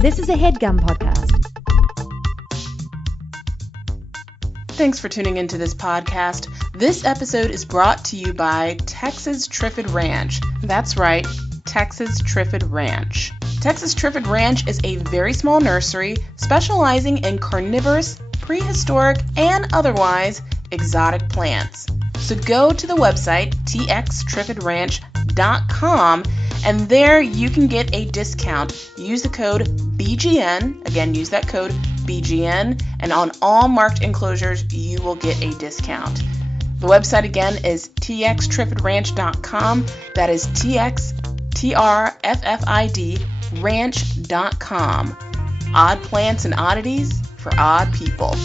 This is a HeadGum podcast. Thanks for tuning into this podcast. This episode is brought to you by Texas Triffid Ranch. That's right, Texas Triffid Ranch. Texas Triffid Ranch is a very small nursery specializing in carnivorous, prehistoric, and otherwise exotic plants. So go to the website txtriffidranch.com and there you can get a discount. Use the code BGN. Again, use that code BGN, and on all marked enclosures you will get a discount. The website again is txtriffidranch.com. That is TXTRFFID ranch.com. Odd plants and oddities for odd people.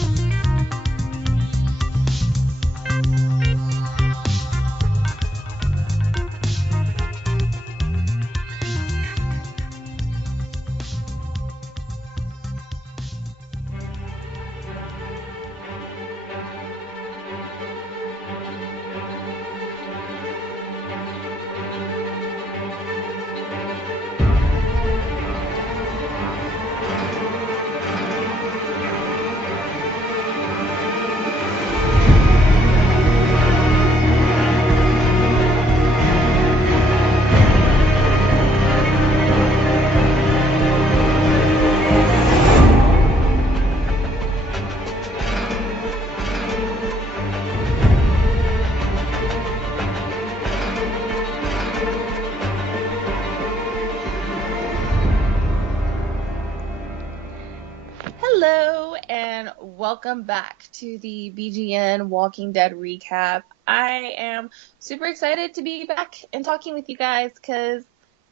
Welcome back to the BGN Walking Dead recap. I am super excited to be back and talking with you guys because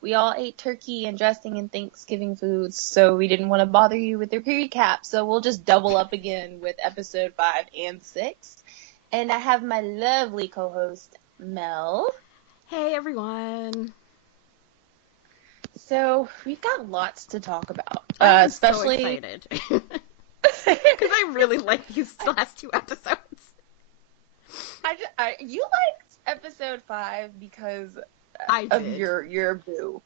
we all ate turkey and dressing and Thanksgiving foods, so we didn't want to bother you with the recap, so we'll just double up again with episode 5 and 6. And I have my lovely co-host, Mel. Hey, everyone. So, we've got lots to talk about. I'm especially... so excited. Because I really like these last two episodes. You liked episode 5 because of your boo.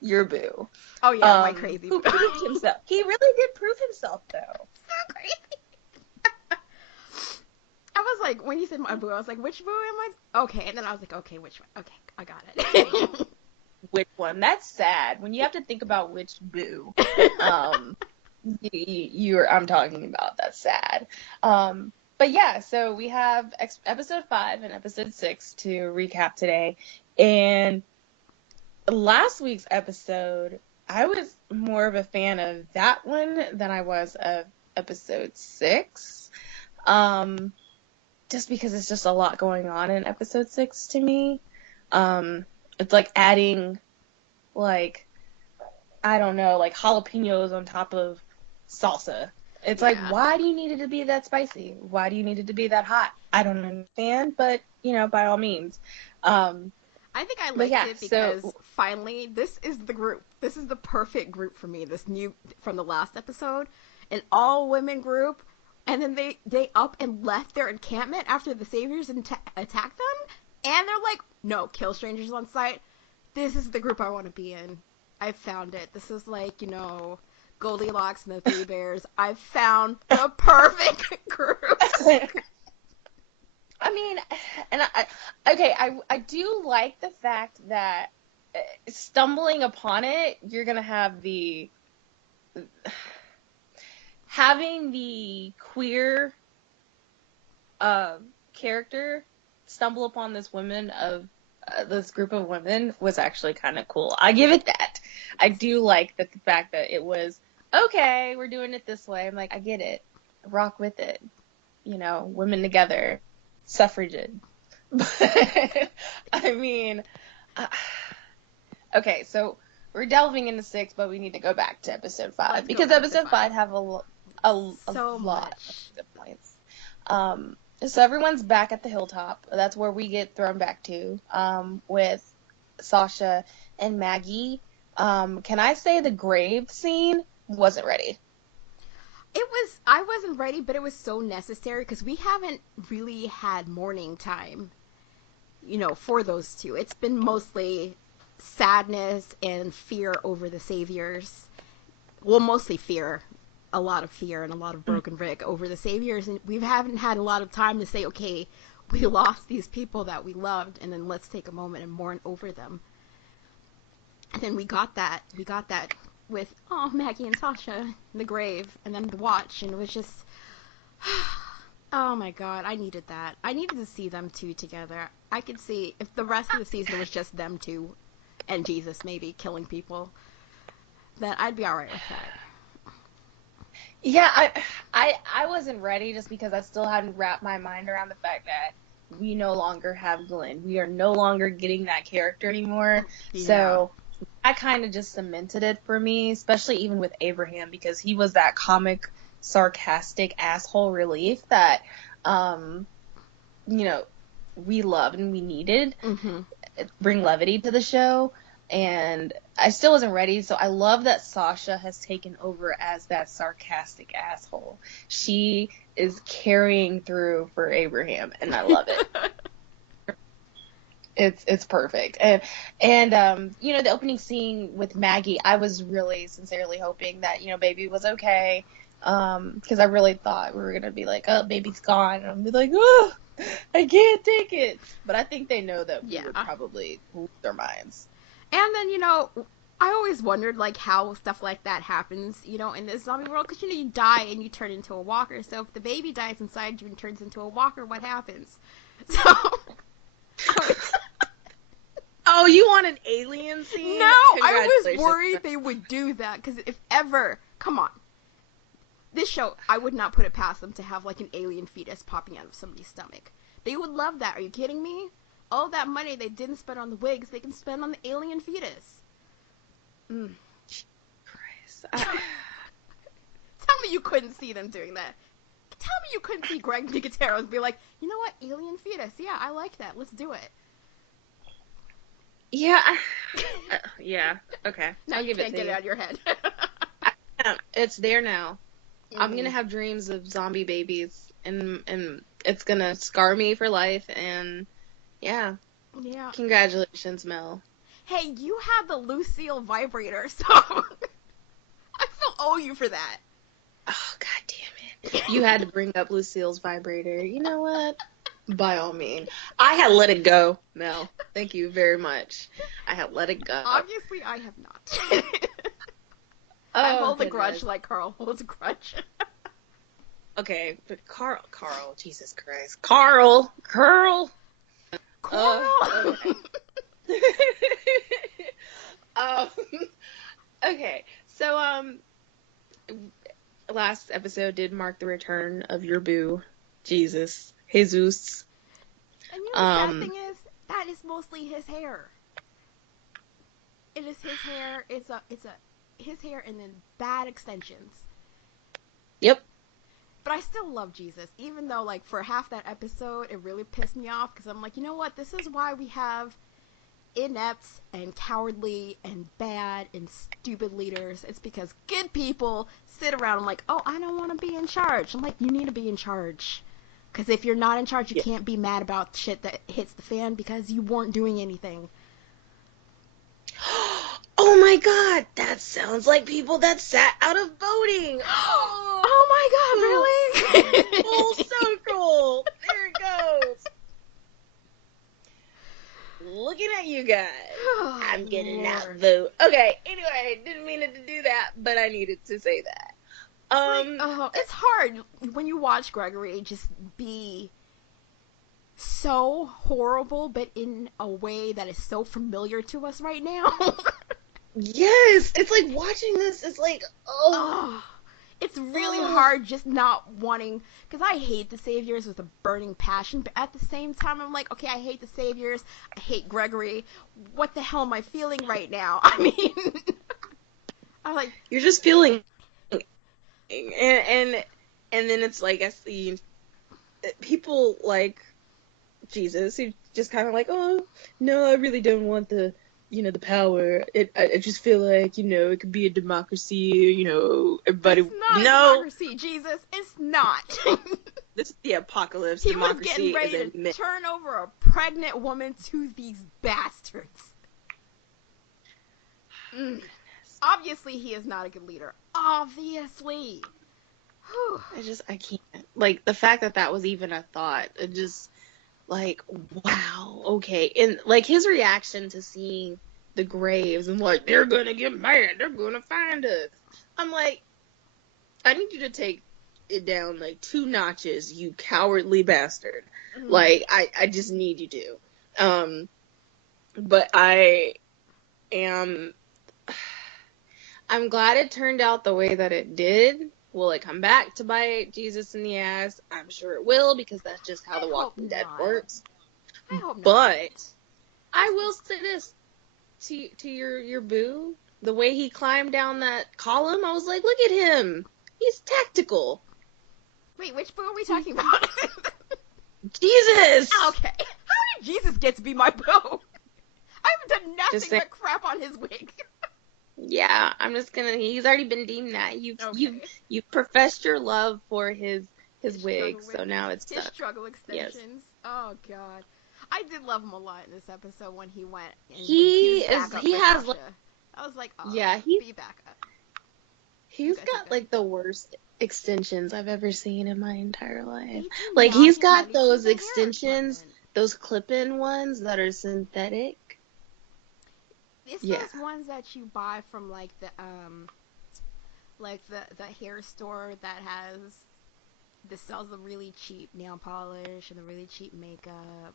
Your boo. Oh yeah, my crazy who boo. proved himself. He really did prove himself, though. So crazy. I was like, when you said my boo, I was like, which boo am I? Okay, and then I was like, okay, which one? Okay, I got it. Which one? That's sad. When you have to think about which boo. I'm talking about. That's sad. But yeah, so we have episode 5 and episode 6 to recap today. And last week's episode, I was more of a fan of that one than I was of episode 6. Just because it's just a lot going on in episode 6 to me. It's like adding, like, I don't know, like jalapenos on top of salsa. It's like, why do you need it to be that spicy? Why do you need it to be that hot? I don't understand, but, by all means. I think I liked it because finally, this is the group. This is the perfect group for me, this new, from the last episode, an all-women group, and then they up and left their encampment after the Saviors attacked them, and they're like, no, kill strangers on sight. This is the group I want to be in. I found it. This is like, Goldilocks and the Three Bears. I've found the perfect group. I mean, and I do like the fact that stumbling upon it, you're gonna have having the queer character stumble upon this this group of women was actually kind of cool. I give it that. I do like the fact that it was, okay, we're doing it this way. I'm like, I get it. Rock with it. Women together. Suffragette. But, I mean, okay, so we're delving into 6, but we need to go back to episode 5. Because episode 5 have a lot of good points. So everyone's back at the hilltop. That's where we get thrown back to, with Sasha and Maggie. Can I say the grave scene wasn't ready? I wasn't ready, but it was so necessary because we haven't really had mourning time, for those two. It's been mostly sadness and fear over the Saviors. well, mostly fear. A lot of fear and a lot of broken Rick over the Saviors, and we haven't had a lot of time to say, okay, we lost these people that we loved, and then let's take a moment and mourn over them. And then we got that with, Maggie and Sasha in the grave, and then the watch, and it was just, oh my god, I needed that. I needed to see them two together. I could see, if the rest of the season was just them two, and Jesus maybe killing people, then I'd be alright with that. Yeah, I wasn't ready just because I still hadn't wrapped my mind around the fact that we no longer have Glenn. We are no longer getting that character anymore. Yeah. So I kind of just cemented it for me, especially even with Abraham, because he was that comic, sarcastic asshole relief that, we loved and we needed. Mm-hmm. Bring levity to the show. And I still wasn't ready, so I love that Sasha has taken over as that sarcastic asshole. She is carrying through for Abraham, and I love it. It's perfect. And the opening scene with Maggie, I was really sincerely hoping that, baby was okay. Because I really thought we were going to be like, oh, baby's gone. And I'll be like, oh, I can't take it. But I think they know that we would probably lose their minds. And then, I always wondered, how stuff like that happens, in this zombie world. Because, you die and you turn into a walker. So if the baby dies inside you and turns into a walker, what happens? So... Oh, you want an alien scene? No, I was worried they would do that. Because if ever... Come on. This show, I would not put it past them to have, an alien fetus popping out of somebody's stomach. They would love that. Are you kidding me? All that money they didn't spend on the wigs, they can spend on the alien fetus. Christ. Tell me you couldn't see them doing that. Tell me you couldn't see Greg Nicotero be like, you know what, alien fetus, yeah, I like that, let's do it. Yeah. Yeah, okay. Now you can't get it out of your head. It's there now. I'm gonna have dreams of zombie babies, and it's gonna scar me for life, and... Yeah. Congratulations, Mel. Hey, you had the Lucille vibrator, so I still owe you for that. Oh, god damn it. You had to bring up Lucille's vibrator. You know what? By all means. I had let it go, Mel. Thank you very much. I had let it go. Obviously, I have not. I hold a grudge like Carl holds a grudge. Okay, but Carl, Jesus Christ. Carl! Okay. Okay, so last episode did mark the return of your boo, Jesus. And the sad thing is, that is mostly his hair. It is his hair. It's his hair and then bad extensions. Yep. But I still love Jesus, even though, for half that episode, it really pissed me off, because I'm like, you know what, this is why we have inept and cowardly and bad and stupid leaders. It's because good people sit around and oh, I don't want to be in charge. I'm like, you need to be in charge. Because if you're not in charge, you can't be mad about shit that hits the fan, because you weren't doing anything. Oh my god, that sounds like people that sat out of voting. Oh my god, really? Full circle. There it goes. Looking at you guys. Oh, I'm gonna not vote. Okay, anyway, didn't mean it to do that, but I needed to say that. It's hard when you watch Gregory just be so horrible, but in a way that is so familiar to us right now. Yes, it's like watching this is like, it's really hard just not wanting, because I hate the Saviors with a burning passion, but at the same time I'm like, okay, I hate the Saviors, I hate Gregory, what the hell am I feeling right now? I mean, I'm like, you're just feeling, and then it's like, I see people like Jesus who just kind of like, oh, no, I really don't want the power. I just feel like, it could be a democracy, everybody... It's not a democracy, Jesus. It's not. This is the apocalypse. He was getting ready to turn over a pregnant woman to these bastards. Goodness. Obviously, he is not a good leader. Obviously. Whew. I can't. Like, the fact that was even a thought, it just, like, wow, okay. And, like, his reaction to seeing the graves and, like, they're gonna get mad, they're gonna find us. I'm like, I need you to take it down, like, 2 notches, you cowardly bastard. Mm-hmm. Like, I just need you to. But I'm glad it turned out the way that it did. Will it come back to bite Jesus in the ass? I'm sure it will, because that's just how The Walking Dead works. I hope not. But I will say this to your boo. The way he climbed down that column, I was like, look at him. He's tactical. Wait, which boo are we talking about? Jesus! Okay. How did Jesus get to be my boo? I haven't done nothing but crap on his wig. Yeah, I'm just gonna. He's already been deemed that. You've professed your love for his wig, so now it's his struggle extensions. Yes. Oh God, I did love him a lot in this episode when he went. And he has. Sasha. I was like, oh, yeah, be back up. He's got like the worst extensions I've ever seen in my entire life. Like he's got those extensions, those clip-in ones that are synthetic. It's those ones that you buy from like the hair store that sells the really cheap nail polish and the really cheap makeup,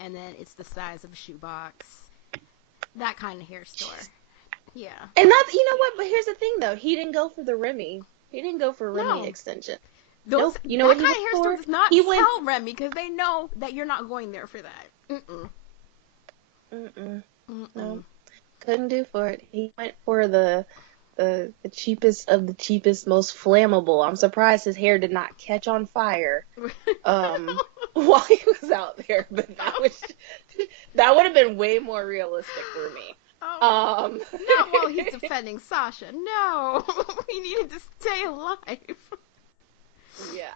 and then it's the size of a shoebox. That kind of hair store. Yeah. And that's, you know what? But here's the thing, though. He didn't go for the Remy. He didn't go for Remy extension. Nope. You know what he went for? That kind of hair store does not sell Remy because they know that you're not going there for that. No. Couldn't do for it. He went for the cheapest of the cheapest, most flammable. I'm surprised his hair did not catch on fire while he was out there. But that would have been way more realistic for me. Not while he's defending Sasha. No, he needed to stay alive. Yeah,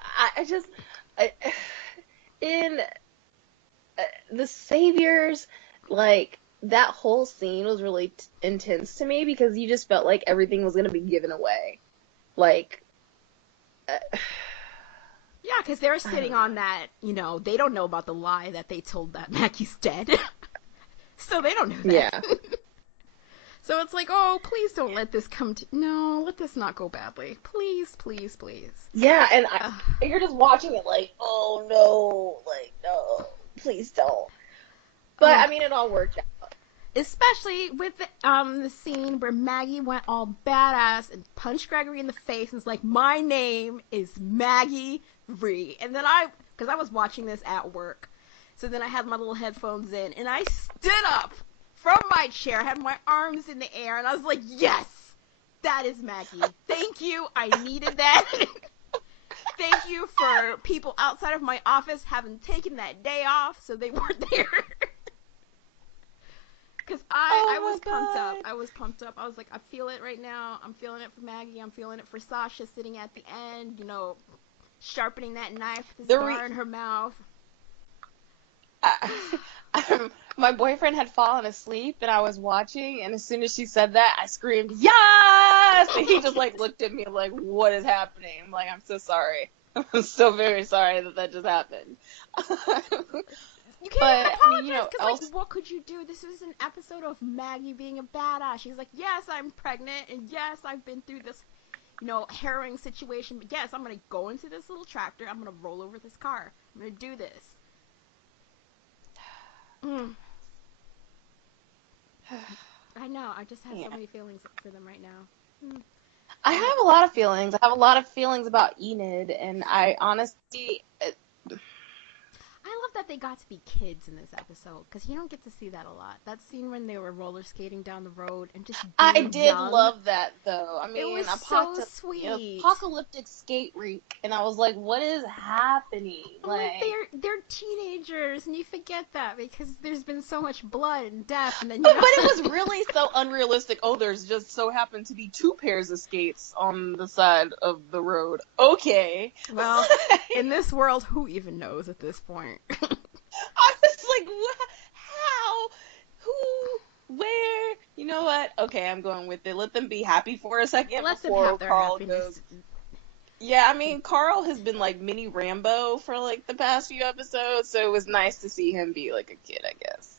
in the Saviors, like, that whole scene was really intense to me because you just felt like everything was going to be given away. Like, yeah, because they're sitting on that, they don't know about the lie that they told that Maggie's dead. So they don't know that. Yeah. So it's like, oh, please don't let this let this not go badly. Please, please, please. Yeah, and you're just watching it like, oh no, like, no, please don't. But, I mean, it all worked out. Especially with the scene where Maggie went all badass and punched Gregory in the face and was like, my name is Maggie Ree. And then because I was watching this at work, so then I had my little headphones in, and I stood up from my chair, had my arms in the air, and I was like, yes, that is Maggie. Thank you. I needed that. Thank you for people outside of my office having taken that day off so they weren't there. Because I was pumped up. I was pumped up. I was like, I feel it right now. I'm feeling it for Maggie. I'm feeling it for Sasha sitting at the end, sharpening that knife, the scar in her mouth. My boyfriend had fallen asleep, and I was watching, and as soon as she said that, I screamed, yes! And he just, like, looked at me like, what is happening? I'm like, I'm so sorry. I'm so very sorry that just happened. You can't apologize, because, like, what could you do? This was an episode of Maggie being a badass. She's like, yes, I'm pregnant, and yes, I've been through this, harrowing situation, but yes, I'm going to go into this little tractor, I'm going to roll over this car, I'm going to do this. I know, I just have so many feelings for them right now. I have a lot of feelings. I have a lot of feelings about Enid, and I honestly... I love that they got to be kids in this episode, because you don't get to see that a lot. That scene when they were roller skating down the road and just I did love that, though. I mean, it was so sweet. Apocalyptic skate rink, and I was like, what is happening? Like they're teenagers, and you forget that, because there's been so much blood and death, and then But it was really so unrealistic. Oh, there's just so happened to be 2 pairs of skates on the side of the road. Okay. Well, in this world, who even knows at this point? I was like, what? How? Who? Where? You know what? Okay, I'm going with it. Let them be happy for a second Let them before have their Carl happiness. goes. Yeah, I mean, Carl has been like mini Rambo for like the past few episodes, so it was nice to see him be like a kid, I guess.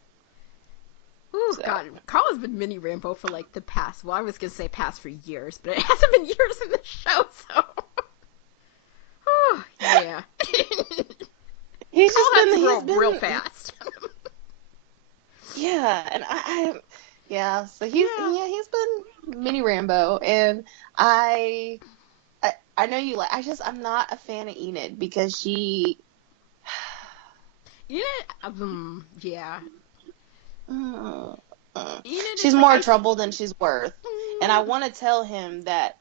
Ooh, so. God, Carl has been mini Rambo for like the past, well, I was going to say past for years, but it hasn't been years in the show, so. Oh, yeah. He's Carl just has been, to grow real fast. Yeah, and so he's been mini Rambo, and I know you like. I'm not a fan of Enid because she. Enid, yeah. Enid she's more trouble than she's worth, and I want to tell him that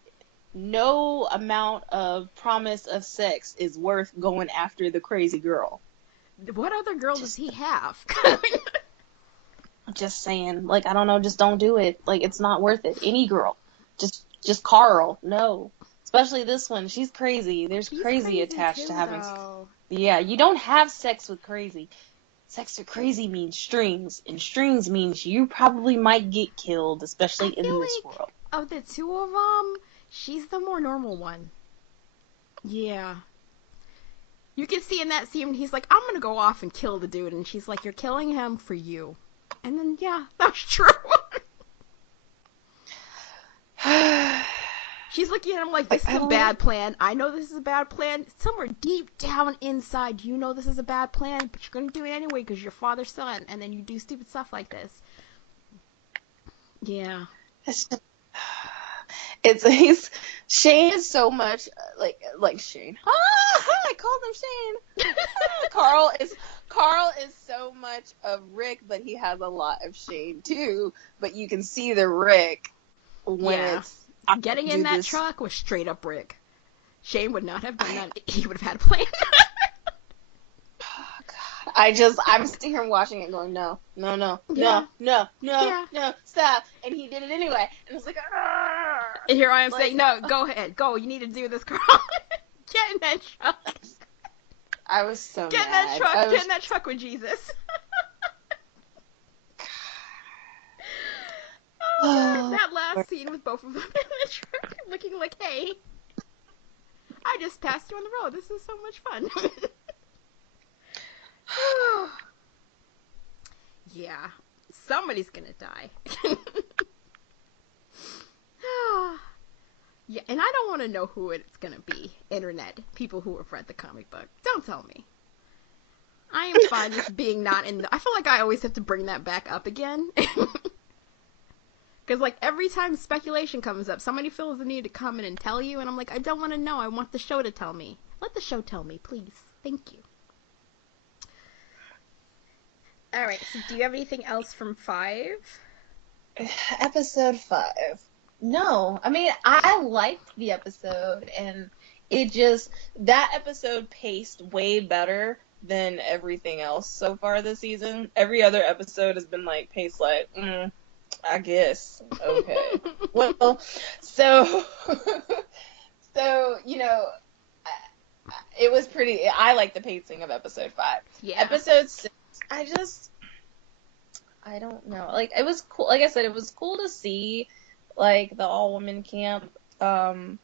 no amount of promise of sex is worth going after the crazy girl. What other girl does he have? Just saying, like, I don't know, just don't do it. Like, it's not worth it. Any girl. Just Carl. No. Especially this one. She's crazy. There's crazy attached to having... Yeah, you don't have sex with crazy. Sex with crazy means strings, and strings means you probably might get killed, especially in this world. Of the two of them, she's the more normal one. Yeah. You can see in that scene, he's like, I'm gonna go off and kill the dude, and she's like, you're killing him for you. And then, yeah, that's true. She's looking at him like, this is a bad plan. I know this is a bad plan. Somewhere deep down inside, you know this is a bad plan, but you're going to do it anyway because you're father's son, and then you do stupid stuff like this. Yeah. Shane is so much, like Shane. I called him Shane. Carl is so much of Rick, but he has a lot of Shane too, but you can see the Rick when it's... Getting in that truck was straight up Rick. Shane would not have done that. He would have had a plan. Oh, God. I'm sitting here watching it going, no, stop. And he did it anyway. And it's like, argh! And here I am saying, no, go ahead. Go. You need to do this, Carl. Get in that truck. I was so Get mad. In that truck. Get in that truck with Jesus. That last scene with both of them in the truck looking like, hey, I just passed you on the road. This is so much fun. Yeah. Somebody's gonna die. Yeah, and I don't want to know who it's gonna be. Internet. People who have read the comic book. Don't tell me. I am fine with being not in the... I feel like I always have to bring that back up again. Because, like, every time speculation comes up, somebody feels the need to come in and tell you, and I'm like, I don't want to know. I want the show to tell me. Let the show tell me, please. Thank you. Alright, so do you have anything else from 5? Episode 5. No. I mean, I liked the episode, and it just... That episode paced way better than everything else so far this season. Every other episode has been, like, paced like, I guess. Okay. Well, so, you know, it was pretty, I like the pacing of episode 5. Yeah. Episode 6, I don't know. Like, it was cool. Like I said, it was cool to see, like, the all-women camp, and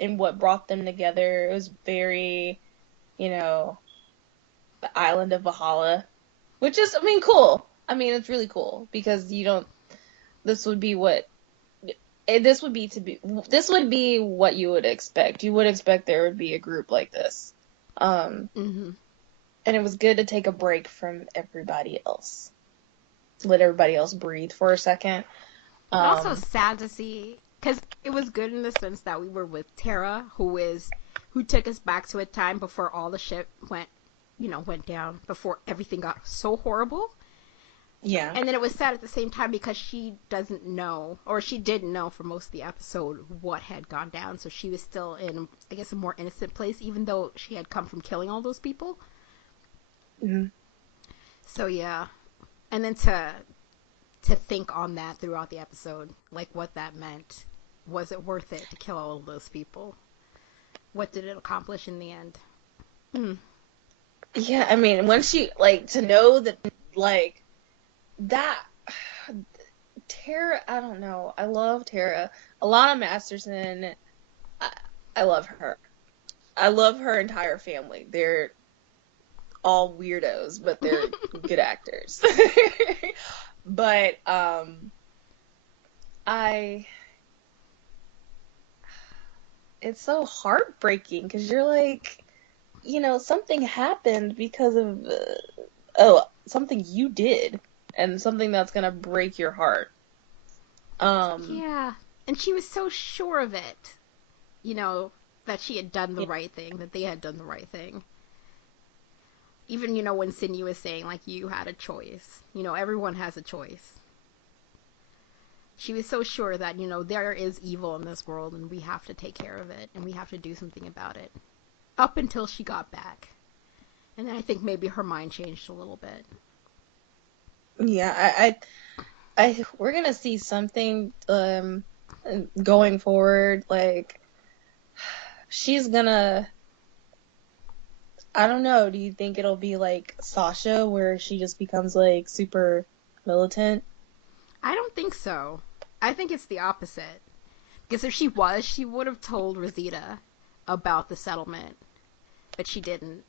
what brought them together. It was very, you know, the island of Valhalla, which is, I mean, cool. I mean, it's really cool because this would be what you would expect. You would expect there would be a group like this. And it was good to take a break from everybody else. Let everybody else breathe for a second. Also sad to see, because it was good in the sense that we were with Tara, who took us back to a time before all the shit went down, before everything got so horrible. Yeah. And then it was sad at the same time because she doesn't know, or she didn't know for most of the episode what had gone down, so she was still in, I guess, a more innocent place, even though she had come from killing all those people. Mm-hmm. So yeah. And then to think on that throughout the episode, like what that meant. Was it worth it to kill all of those people? What did it accomplish in the end? Yeah, I mean, when she, like, to know that, like, that Tara, I don't know. I love Tara. Alana Masterson, I love her. I love her entire family. They're all weirdos, but they're good actors. But it's so heartbreaking because you're like, something happened because of something you did and something that's gonna break your heart. Yeah, and she was so sure of it, that she had done the right thing, that they had done the right thing. Even, when Sydney was saying, like, you had a choice. Everyone has a choice. She was so sure that, there is evil in this world and we have to take care of it and we have to do something about it. Up until she got back. And then I think maybe her mind changed a little bit. Yeah, we're gonna see something going forward. Like, she's gonna. I don't know. Do you think it'll be like Sasha, where she just becomes like super militant? I don't think so. I think it's the opposite. Because if she was, she would have told Rosita about the settlement, but she didn't.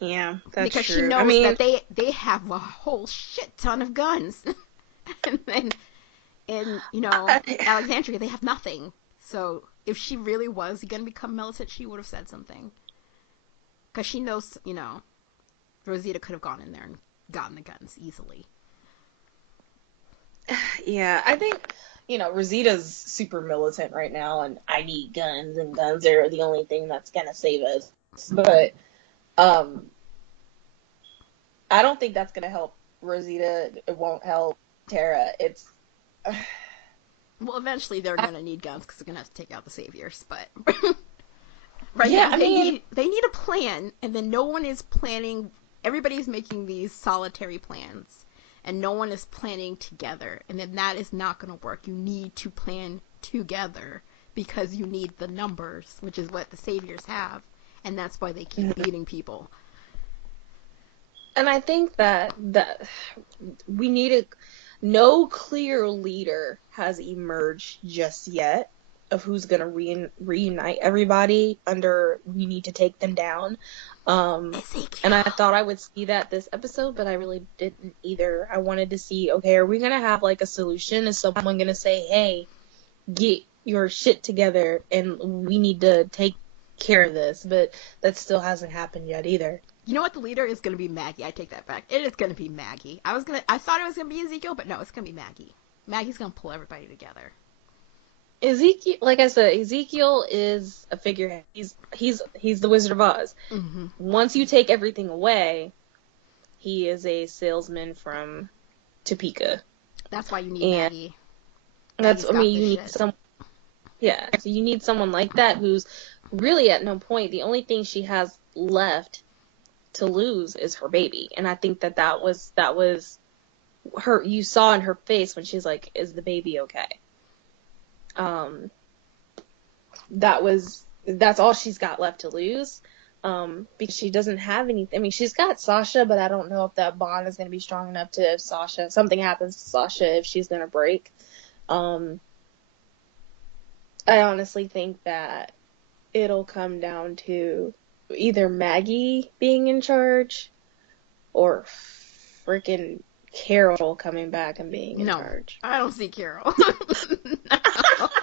Yeah, that's because true. She knows that they have a whole shit ton of guns, and then Alexandria they have nothing. So if she really was gonna become militant, she would have said something. Because she knows, Rosita could have gone in there and gotten the guns easily. Yeah, I think, Rosita's super militant right now, and I need guns, and guns are the only thing that's gonna save us. But, I don't think that's gonna help Rosita. It won't help Tara. It's... Well, eventually they're gonna need guns because they're gonna have to take out the saviors, but... right now, they need a plan, and then no one is planning. Everybody's making these solitary plans, and no one is planning together, and then that is not going to work. You need to plan together because you need the numbers, which is what the saviors have, and that's why they keep beating people. And I think that we need no clear leader has emerged just yet of who's going to reunite everybody under we need to take them down. And I thought I would see that this episode, but I really didn't either. I wanted to see, okay, are we going to have like a solution? Is someone going to say, hey, get your shit together and we need to take care of this? But that still hasn't happened yet either. You know what? The leader is going to be Maggie. I take that back. It is going to be Maggie. I thought it was going to be Ezekiel, but no, it's going to be Maggie. Maggie's going to pull everybody together. Ezekiel, like I said, Ezekiel is a figurehead. He's the Wizard of Oz. Mm-hmm. Once you take everything away, he is a salesman from Topeka. That's why you need Maggie. You need some. Yeah, so you need someone like that who's really at no point. The only thing she has left to lose is her baby, and I think that was her. You saw in her face when she's like, "Is the baby okay?" That's all she's got left to lose, because she doesn't have anything. I mean, she's got Sasha, but I don't know if that bond is going to be strong enough to, if something happens to Sasha, if she's going to break. I honestly think that it'll come down to either Maggie being in charge or freaking Carol coming back and being in charge. I don't see Carol.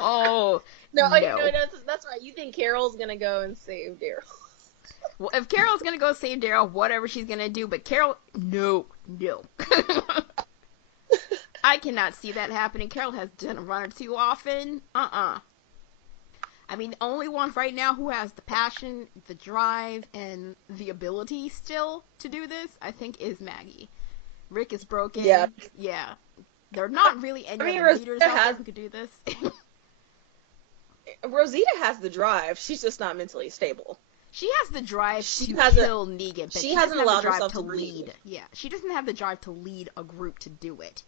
No. That's right. You think Carol's gonna go and save Daryl? Well, if Carol's gonna go save Daryl, whatever she's gonna do, but Carol, no. I cannot see that happening. Carol has done a runner too often. I mean, the only one right now who has the passion, the drive, and the ability still to do this, I think, is Maggie. Rick is broken. Yeah. There are not really any other leaders out there who could do this. Rosita has the drive. She's just not mentally stable. She has the drive to kill Negan, but she hasn't allowed herself to lead. Yeah, she doesn't have the drive to lead a group to do it.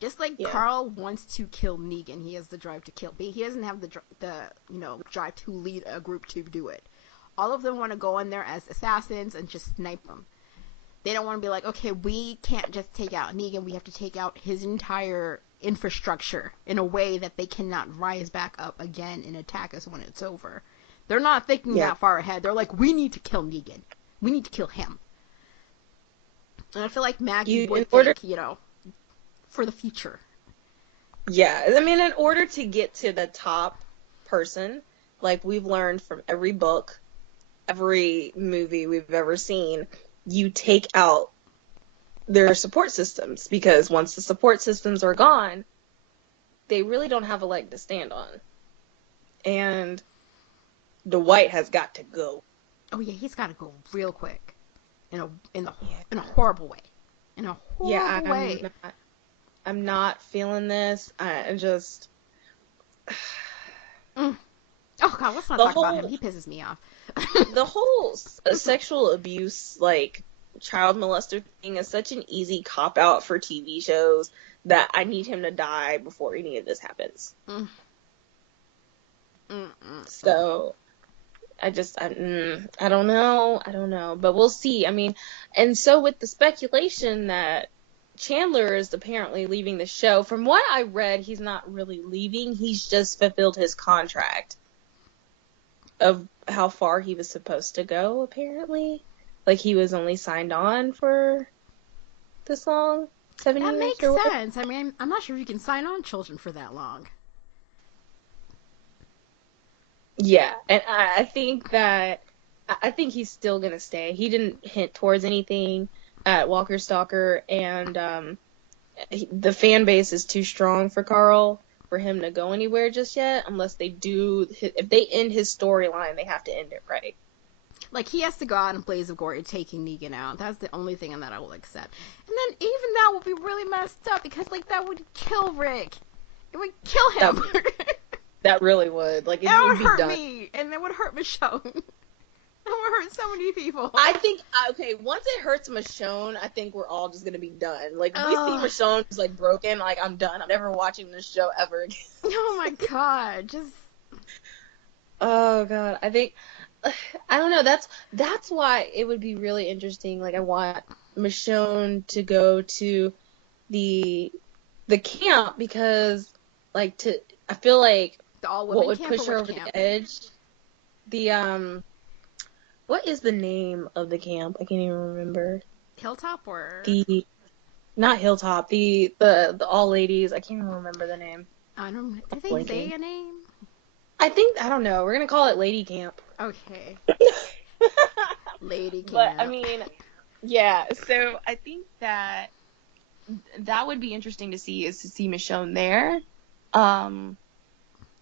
Just like Carl wants to kill Negan, he has the drive to kill. But he doesn't have the drive to lead a group to do it. All of them want to go in there as assassins and just snipe them. They don't want to be like, okay, we can't just take out Negan. We have to take out his entire infrastructure in a way that they cannot rise back up again and attack us when it's over. They're not thinking that far ahead. They're like, we need to kill Negan. We need to kill him. And I feel like Maggie would think, for the future. Yeah, I mean, in order to get to the top person, like we've learned from every book, every movie we've ever seen, you take out their support systems, because once the support systems are gone, they really don't have a leg to stand on. And Dwight has got to go. Oh yeah, he's got to go real quick, in a horrible way. In a horrible way. I'm not feeling this. I just. Oh God, let's not talk about him. He pisses me off. The whole sexual abuse, like, child molester thing is such an easy cop-out for TV shows that I need him to die before any of this happens. So, I don't know, but we'll see. I mean, and so with the speculation that Chandler is apparently leaving the show, from what I read, he's not really leaving, he's just fulfilled his contract of how far he was supposed to go, apparently. Like, he was only signed on for this long? 7 years? That makes sense. I mean, I'm not sure if you can sign on children for that long. Yeah, and I think he's still gonna stay. He didn't hint towards anything at Walker Stalker, and the fan base is too strong for Carl for him to go anywhere just yet, unless they do. If they end his storyline, they have to end it right. Like, he has to go out in blaze of glory taking Negan out. That's the only thing that I will accept. And then even that would be really messed up, because, like, that would kill Rick. It would kill him. That really would. Like, it would be hurt done. me, and it would hurt Michonne. It would hurt so many people. I think, okay, once it hurts Michonne, I think we're all just gonna be done. Like, if we see Michonne just, like, broken, like, I'm done. I'm never watching this show ever again. Oh my God, just... Oh God, I think... I don't know, that's why it would be really interesting. Like, I want Michonne to go to the camp, because, like, I feel like what would push her over the edge, what is the name of the camp? I can't even remember. Hilltop or? Not Hilltop, the all ladies, I can't even remember the name. I don't, did they say a name? I don't know, we're gonna call it Lady Camp. Okay. Lady camp. But, I mean, yeah, so I think that would be interesting to see, is to see Michonne there.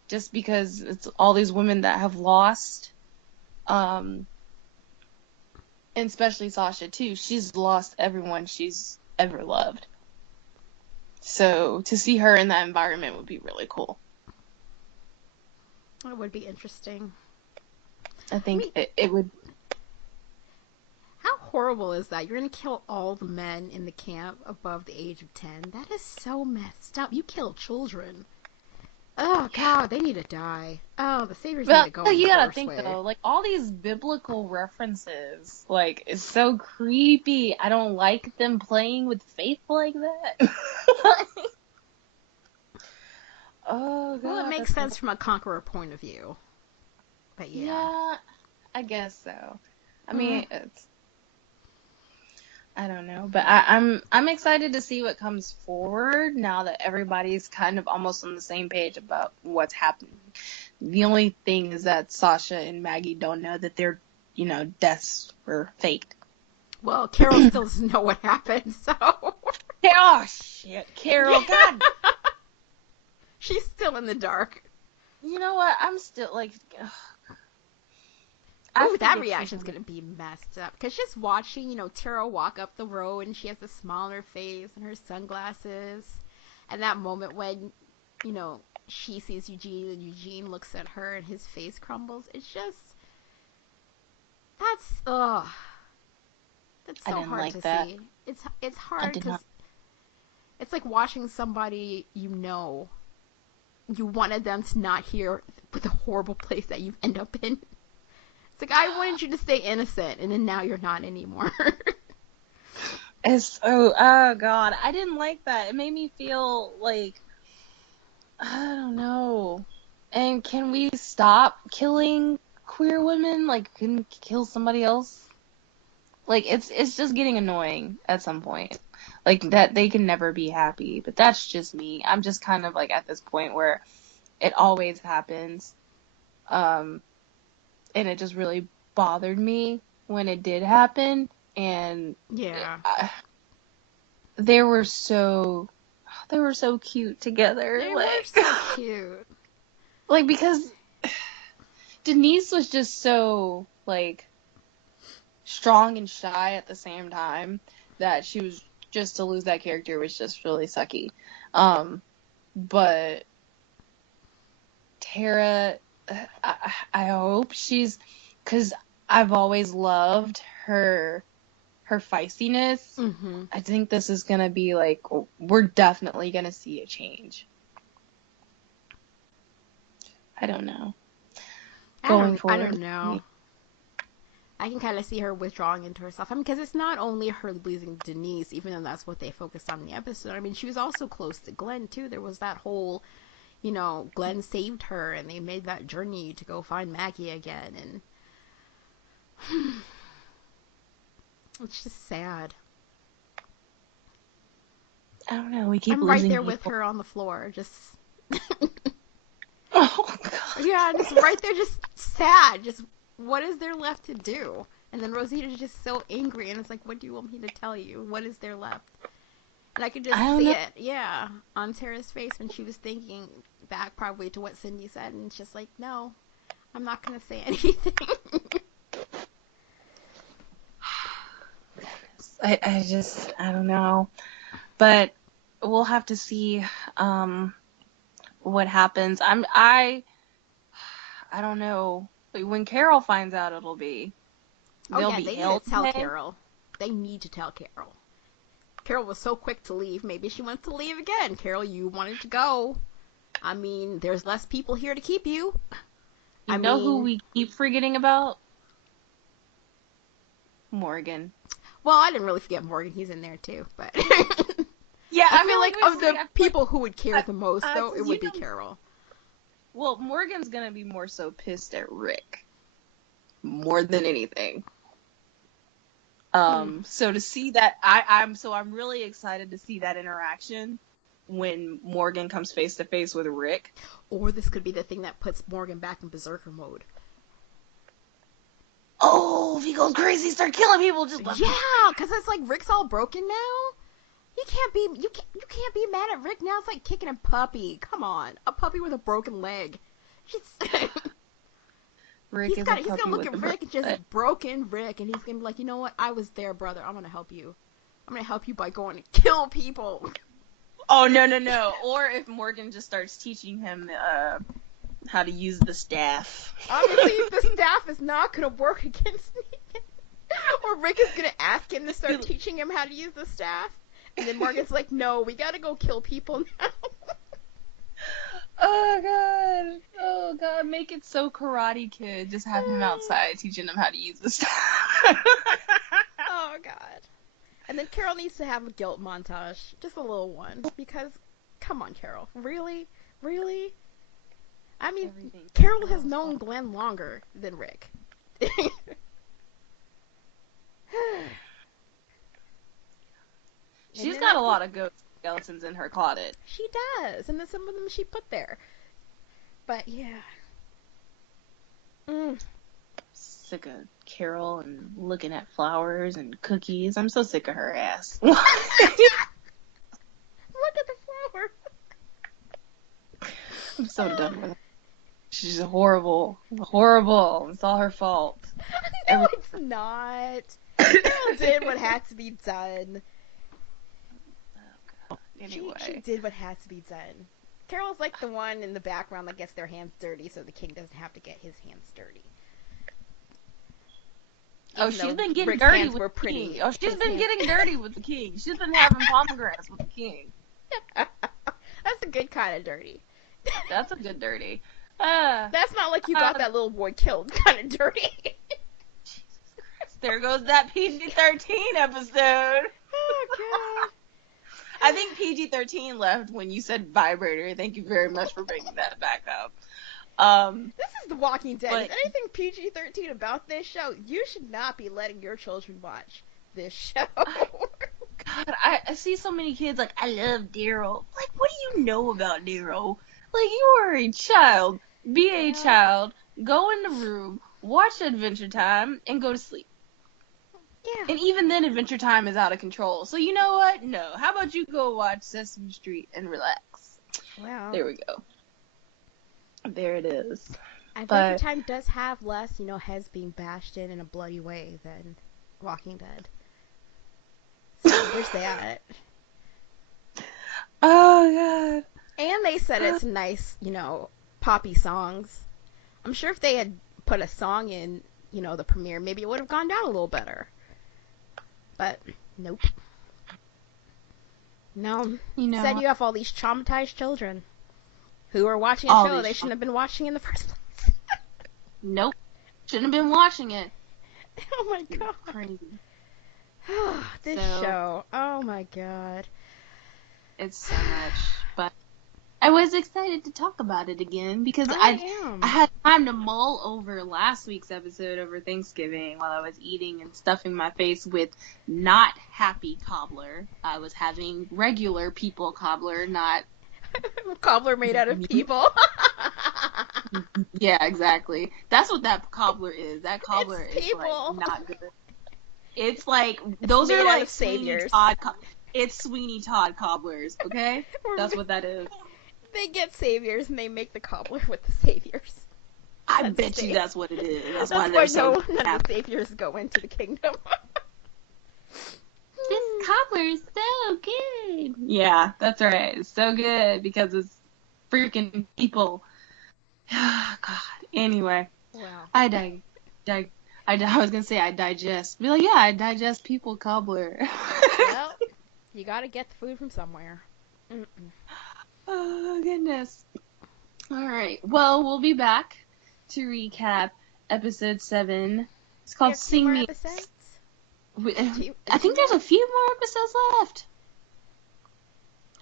Just because it's all these women that have lost, and especially Sasha too. She's lost everyone she's ever loved. So to see her in that environment would be really cool. It would be interesting. I think it would. How horrible is that? You're going to kill all the men in the camp above the age of 10? That is so messed up. You kill children. Oh, God, they need to die. Oh, the Saviors need to go. You gotta think, though, like, all these biblical references, like, it's so creepy. I don't like them playing with faith like that. Oh, God. Well, it makes sense from a conqueror point of view. But yeah, I guess so. I mean, I don't know, but I'm excited to see what comes forward now that everybody's kind of almost on the same page about what's happening. The only thing is that Sasha and Maggie don't know that their, deaths were faked. Well, Carol still doesn't know what happened, so. Oh shit, Carol, God. She's still in the dark. You know what? I'm still like. Oh, that reaction's gonna be messed up. Because just watching, Tara walk up the road and she has a smile on her face and her sunglasses, and that moment when, she sees Eugene and Eugene looks at her and his face crumbles. It's just, that's so hard to see. It's hard because it's like watching somebody you wanted them to not hear with the horrible place that you end up in. It's like, I wanted you to stay innocent, and then now you're not anymore. It's oh god, I didn't like that. It made me feel like, I don't know. And can we stop killing queer women? Like, can kill somebody else? Like, it's just getting annoying at some point. Like, that they can never be happy. But that's just me. I'm just kind of like at this point where it always happens. And it just really bothered me when it did happen. And yeah, they were so cute together. They like, were so cute. Like, because Denise was just so, like, strong and shy at the same time that she was, just to lose that character was just really sucky. But Tara, I hope she's, because I've always loved her feistiness. Mm-hmm. I think this is gonna be like, we're definitely gonna see a change. I don't know. Going forward, I don't know. I can kind of see her withdrawing into herself. I mean, because it's not only her losing Denise, even though that's what they focused on in the episode. I mean, she was also close to Glenn, too. There was that whole, Glenn saved her, and they made that journey to go find Maggie again, and it's just sad. I don't know. We keep I'm losing right there people. with her on the floor, just... Oh, God. Yeah, just right there, just sad. Just, what is there left to do? And then Rosita's just so angry, and it's like, what do you want me to tell you? What is there left? And I could just see it, yeah, on Tara's face when she was thinking back probably to what Cindy said, and it's just like, no, I'm not going to say anything. I don't know. But we'll have to see what happens. I don't know. When Carol finds out, they'll be they need to tell Carol. They need to tell Carol. Carol was so quick to leave. Maybe she wants to leave again. Carol, you wanted to go. I mean, there's less people here to keep you. You know who we keep forgetting about? Morgan. Well, I didn't really forget Morgan. He's in there too, but yeah, I feel like of the people who would care the most, though, it would be Carol. Well, Morgan's gonna be more so pissed at Rick, more than anything. So to see that, I'm really excited to see that interaction when Morgan comes face to face with Rick. Or this could be the thing that puts Morgan back in berserker mode. Oh, if he goes crazy, start killing people, yeah, because it's like Rick's all broken now. You can't be mad at Rick now. It's like kicking a puppy. Come on, a puppy with a broken leg. He's gonna look at Rick and just broken Rick, and he's gonna be like, you know what? I was there, brother. I'm gonna help you. I'm gonna help you by going to kill people. Oh no! Or if Morgan just starts teaching him how to use the staff. Obviously, the staff is not gonna work against me. Or Rick is gonna ask him to start teaching him how to use the staff, and then Morgan's like, no, we gotta go kill people now. Oh god, make it so Karate Kid. Just have him outside teaching them how to use the stuff. Oh god. And then Carol needs to have a guilt montage. Just a little one. Because, come on, Carol. Really? Really? I mean, Carol has known Glenn longer than Rick. She's got a lot of ghost skeletons in her closet. She does, and then some of them she put there. But yeah. Sick of Carol and looking at flowers and cookies. I'm so sick of her ass. Look at the flower. I'm so done with her. She's horrible. Horrible. It's all her fault. No, it's not. Carol did what had to be done. Anyway. She did what had to be done. Carol's like the one in the background that gets their hands dirty so the king doesn't have to get his hands dirty. Oh, she's been getting dirty with the king. Oh, she's been getting dirty with the king. She's been having pomegranates with the king. That's a good kind of dirty. That's a good dirty. That's not like you got that little boy killed kind of dirty. Jesus Christ. There goes that PG-13 episode. Oh, God. I think PG-13 left when you said vibrator. Thank you very much for bringing that back up. This is The Walking Dead. But, Is anything PG-13 about this show? You should not be letting your children watch this show. God, I see so many kids like, I love Daryl. Like, what do you know about Daryl? Like, you are a child. Be a child. Go in the room, watch Adventure Time, and go to sleep. Yeah. And even then, Adventure Time is out of control. So you know what? No. How about you go watch Sesame Street and relax? Wow. There we go. There it is. Adventure Time does have less, heads being bashed in a bloody way than Walking Dead. So there's that. Oh, God. And they said it's nice, poppy songs. I'm sure if they had put a song in, the premiere, maybe it would have gone down a little better. But, nope. No. Instead you have all these traumatized children who are watching a show they shouldn't have been watching in the first place. Nope. Shouldn't have been watching it. Oh my God. Crazy. This show. Oh my God. It's so much. But I was excited to talk about it again because I had time to mull over last week's episode over Thanksgiving while I was eating and stuffing my face with not happy Cobbler. I was having regular people Cobbler, not Cobbler made out of people. Yeah, exactly. That's what that Cobbler is. That Cobbler is like not good. It's like those are like saviors. It's Sweeney Todd Cobblers, okay? That's what that is. They get saviors and they make the cobbler with the saviors. I bet you that's what it is. That's why none of the saviors go into the kingdom. This cobbler is so good. Yeah, that's right. It's so good because it's freaking people. God. Anyway. Wow. I was gonna say I digest. Be like, yeah, I digest people cobbler. Well, you gotta get the food from somewhere. Mm-mm. Oh, goodness. Alright, well, we'll be back to recap episode 7. It's called Sing Me. I think there's a few more episodes left.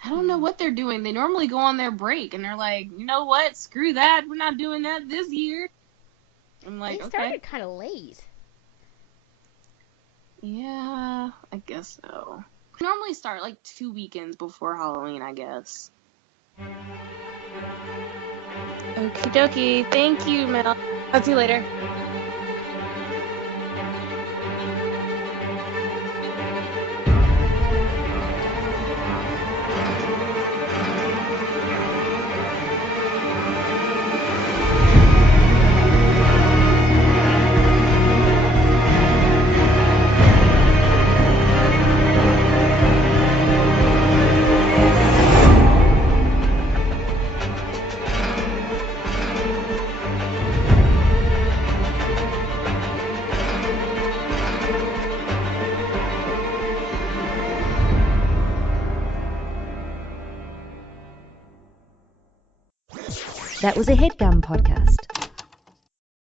I don't know what they're doing. They normally go on their break, and they're like, you know what? Screw that. We're not doing that this year. I'm like, they started kind of late. Yeah, I guess so. We normally start like 2 weekends before Halloween, I guess. Okie dokie. Thank you, Mel. I'll see you later. That was a HeadGum podcast.